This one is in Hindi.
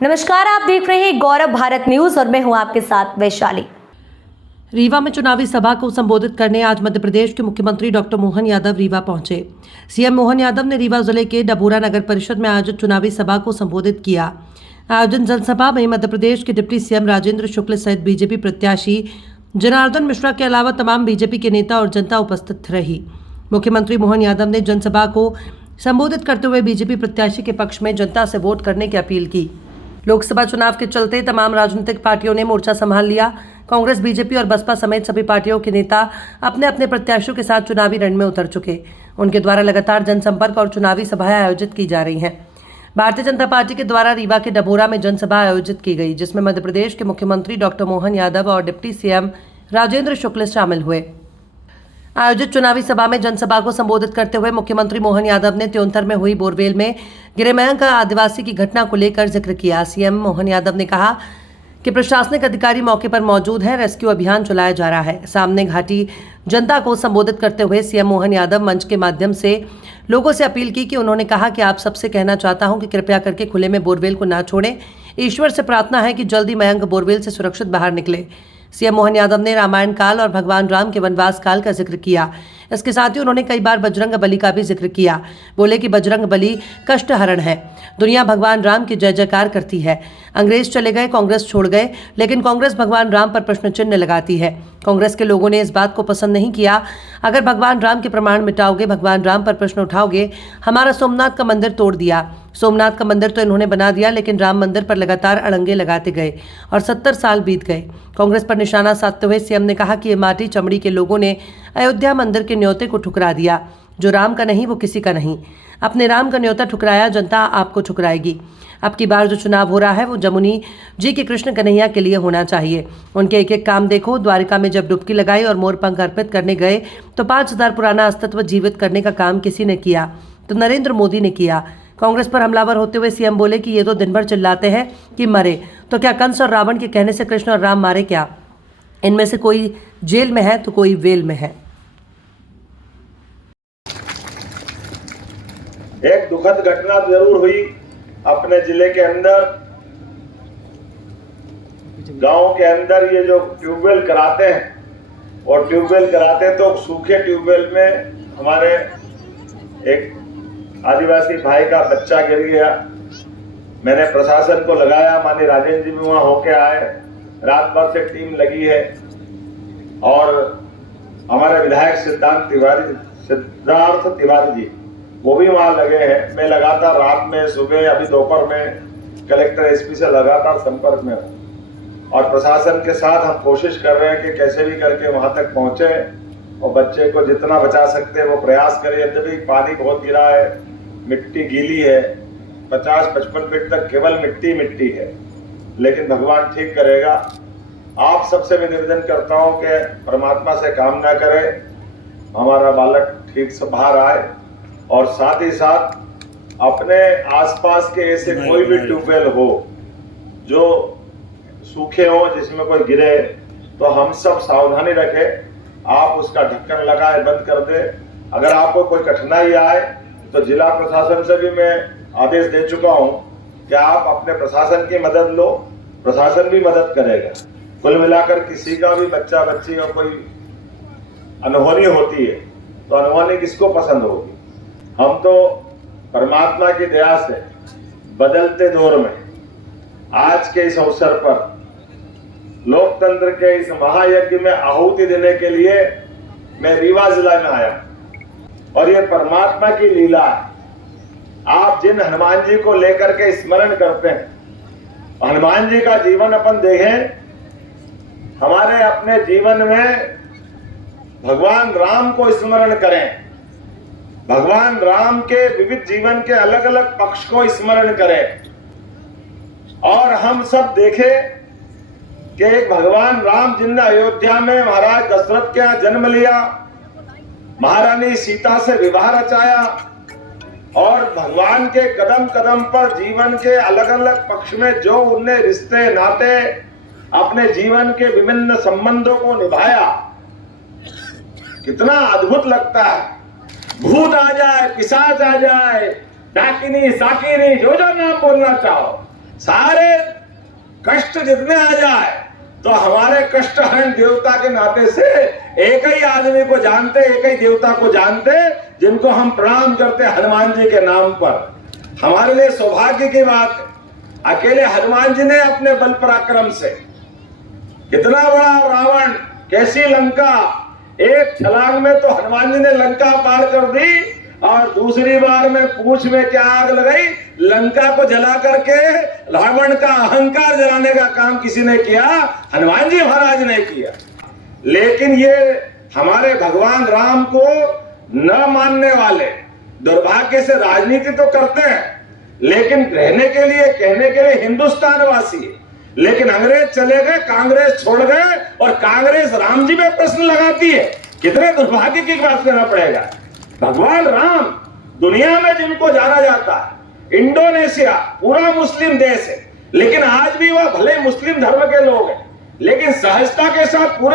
नमस्कार, आप देख रहे हैं गौरव भारत न्यूज और मैं हूं आपके साथ वैशाली। रीवा में चुनावी सभा को संबोधित करने आज मध्य प्रदेश के मुख्यमंत्री डॉक्टर मोहन यादव रीवा पहुंचे। सीएम मोहन यादव ने रीवा जिले के डभोरा नगर परिषद में आयोजित चुनावी सभा को संबोधित किया। आयोजन जनसभा में मध्य प्रदेश के डिप्टी सीएम राजेंद्र शुक्ल सहित बीजेपी प्रत्याशी जनार्दन मिश्रा के अलावा तमाम बीजेपी के नेता और जनता उपस्थित रही। मुख्यमंत्री मोहन यादव ने जनसभा को संबोधित करते हुए बीजेपी प्रत्याशी के पक्ष में जनता से वोट करने की अपील की। लोकसभा चुनाव के चलते तमाम राजनीतिक पार्टियों ने मोर्चा संभाल लिया। कांग्रेस, बीजेपी और बसपा समेत सभी पार्टियों के नेता अपने अपने प्रत्याशियों के साथ चुनावी रण में उतर चुके। उनके द्वारा लगातार जनसंपर्क और चुनावी सभाएं आयोजित की जा रही हैं। भारतीय जनता पार्टी के द्वारा रीवा के डभोरा में जनसभा आयोजित की गई, जिसमें मध्य प्रदेश के मुख्यमंत्री डॉक्टर मोहन यादव और डिप्टी सीएम राजेंद्र शुक्ल शामिल हुए। आयोजित चुनावी सभा में जनसभा को संबोधित करते हुए मुख्यमंत्री मोहन यादव ने त्योंतर में हुई बोरवेल में गिरे मयंक आदिवासी की घटना को लेकर जिक्र किया। सीएम मोहन यादव ने कहा कि प्रशासनिक अधिकारी मौके पर मौजूद हैं, रेस्क्यू अभियान चलाया जा रहा है। सामने घाटी जनता को संबोधित करते हुए सीएम मोहन यादव मंच के माध्यम से लोगों से अपील की कि उन्होंने कहा कि आप सबसे कहना चाहता हूं कि कृपया करके खुले में बोरवेल को ना छोड़ें। ईश्वर से प्रार्थना है कि जल्दी मयंक बोरवेल से सुरक्षित बाहर निकले। सीएम मोहन यादव ने रामायण काल और भगवान राम के वनवास काल का जिक्र किया। इसके साथ ही उन्होंने कई बार बजरंग बली का भी जिक्र किया। बोले कि बजरंग बली कष्टहरण है, दुनिया भगवान राम की जय जयकार करती है। अंग्रेज चले गए, कांग्रेस छोड़ गए, लेकिन कांग्रेस भगवान राम पर प्रश्न चिन्ह लगाती है। कांग्रेस के लोगों ने इस बात को पसंद नहीं किया। अगर भगवान राम के प्रमाण मिटाओगे, भगवान राम पर प्रश्न उठाओगे, हमारा सोमनाथ का मंदिर तोड़ दिया। सोमनाथ का मंदिर तो इन्होंने बना दिया, लेकिन राम मंदिर पर लगातार अड़ंगे लगाते गए और 70 साल बीत गए। कांग्रेस पर निशाना साधते हुए सीएम ने कहा कि ये माटी चमड़ी के लोगों ने अयोध्या मंदिर के न्योते को ठुकरा दिया। जो राम का नहीं वो किसी का नहीं। अपने राम का न्योता ठुकराया, जनता आपको ठुकराएगी। अब की बार जो चुनाव हो रहा है वो जमुनी जी के कृष्ण कन्हैया के लिए होना चाहिए। उनके एक एक काम देखो। द्वारिका में जब डुबकी लगाई और मोर पंख अर्पित करने गए तो 5000 पुराना अस्तित्व जीवित करने का काम किसी ने किया तो नरेंद्र मोदी ने किया। कांग्रेस पर हमलावर होते हुए सीएम बोले कि ये तो दिन भर चिल्लाते हैं कि मरे, तो क्या कंस और रावण के कहने से कृष्ण और राम मारे क्या? इनमें से कोई जेल में है तो कोई वेल में है। एक दुखद घटना जरूर हुई अपने जिले के अंदर, गांव के अंदर। ये जो ट्यूबवेल कराते हैं और ट्यूबवेल कराते हैं तो सूखे ट्यूबवेल में हमारे एक आदिवासी भाई का बच्चा गिर गया। मैंने प्रशासन को लगाया, माननीय राजेंद्र जी भी वहां होके आए। रात भर से टीम लगी है और हमारे विधायक सिद्धार्थ तिवारी जी वो भी वहां लगे हैं। मैं लगातार रात में, सुबह, अभी दोपहर में कलेक्टर एसपी से लगातार संपर्क में हूँ और प्रशासन के साथ हम कोशिश कर रहे हैं कि कैसे भी करके वहां तक पहुंचे और बच्चे को जितना बचा सकते हैं वो प्रयास करें। यद्यपि पानी बहुत गिरा है, मिट्टी गीली है, 50-55 फीट तक केवल मिट्टी है, लेकिन भगवान ठीक करेगा। आप सबसे मैं निवेदन करता हूं कि परमात्मा से कामना करें हमारा बालक ठीक से बाहर आए और साथ ही साथ अपने आसपास के ऐसे कोई भी ट्यूबवेल हो जो सूखे हो, जिसमें कोई गिरे, तो हम सब सावधानी रखें। आप उसका ढक्कन लगाए, बंद कर दे। अगर आपको कोई कठिनाई आए तो जिला प्रशासन से भी मैं आदेश दे चुका हूं कि आप अपने प्रशासन की मदद लो, प्रशासन भी मदद करेगा। कुल मिलाकर किसी का भी बच्चा बच्ची और कोई अनहोनी होती है तो अनहोनी किसको पसंद होगी? हम तो परमात्मा की दया से बदलते दौर में आज के इस अवसर पर लोकतंत्र के इस महायज्ञ में आहुति देने के लिए मैं रीवा जिला में आया और ये परमात्मा की लीला है। आप जिन हनुमान जी को लेकर के स्मरण करते हैं, हनुमान जी का जीवन अपन देखें, हमारे अपने जीवन में भगवान राम को स्मरण करें, भगवान राम के विविध जीवन के अलग अलग पक्ष को स्मरण करें और हम सब देखें कि एक भगवान राम जिनने अयोध्या में महाराज दशरथ के यहाँ जन्म लिया, महारानी सीता से विवाह रचाया और भगवान के कदम कदम पर जीवन के अलग अलग पक्ष में जो उनने रिश्ते नाते अपने जीवन के विभिन्न संबंधों को निभाया, कितना अद्भुत लगता है। भूत आ जाए, पिशाच आ जाए, डाकिनी, साकिनी, जो नाम बोलना चाहो, सारे कष्ट जितने आ जाए तो हमारे कष्टहरण देवता के नाते से एक ही आदमी को जानते, एक ही देवता को जानते, जिनको हम प्रणाम करते हनुमान जी के नाम पर। हमारे लिए सौभाग्य की बात है, अकेले हनुमान जी ने अपने बल पराक्रम से कितना बड़ा रावण, कैसी लंका, एक छलांग में तो हनुमान जी ने लंका पार कर दी, और दूसरी बार में पूंछ में क्या आग लगाई, लंका को जला करके रावण का अहंकार जलाने का काम किसी ने किया, हनुमान जी महाराज ने किया। लेकिन ये हमारे भगवान राम को न मानने वाले दुर्भाग्य से राजनीति तो करते हैं, लेकिन रहने के लिए, कहने के लिए हिंदुस्तान वासी है। लेकिन अंग्रेज चले गए, कांग्रेस छोड़ गए, और कांग्रेस राम जी पे प्रश्न लगाती है। कितने दुर्भाग्य की बात करना पड़ेगा। भगवान राम दुनिया में जिनको जाना जाता है, इंडोनेशिया पूरा मुस्लिम देश है, लेकिन आज भी वह भले मुस्लिम धर्म के लोग हैं, लेकिन सहजता के साथ पूरे